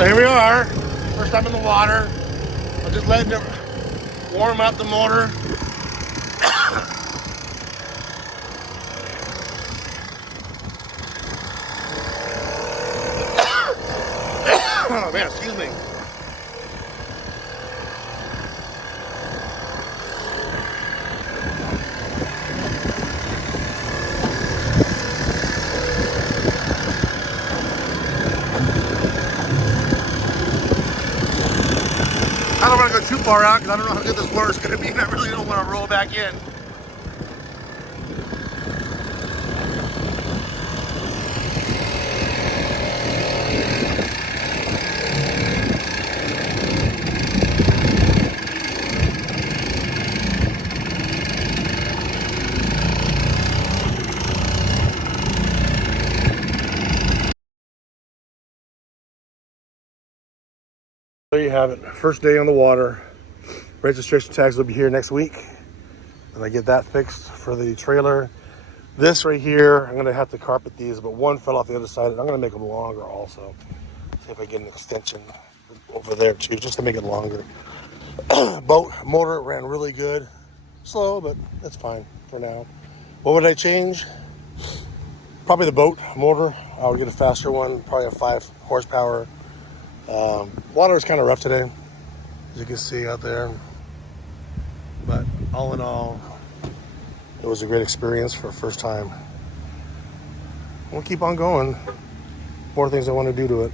So here we are, first time in the water. I'm just letting it warm up the motor. Oh man, excuse me. I don't want to go too far out because I don't know how good this water is going to be, and I really don't want to roll back in. There you have it. First day on the water. Registration tags will be here next week. And I get that fixed for the trailer. This right here, I'm going to have to carpet these, but one fell off the other side. And I'm going to make them longer also. See if I get an extension over there too, just to make it longer. Boat motor ran really good. Slow, but that's fine for now. What would I change? Probably the boat motor. I would get a faster one, probably a 5 horsepower. Water is kind of rough today, as you can see out there. But all in all, it was a great experience for the first time. We'll keep on going. More things I want to do to it.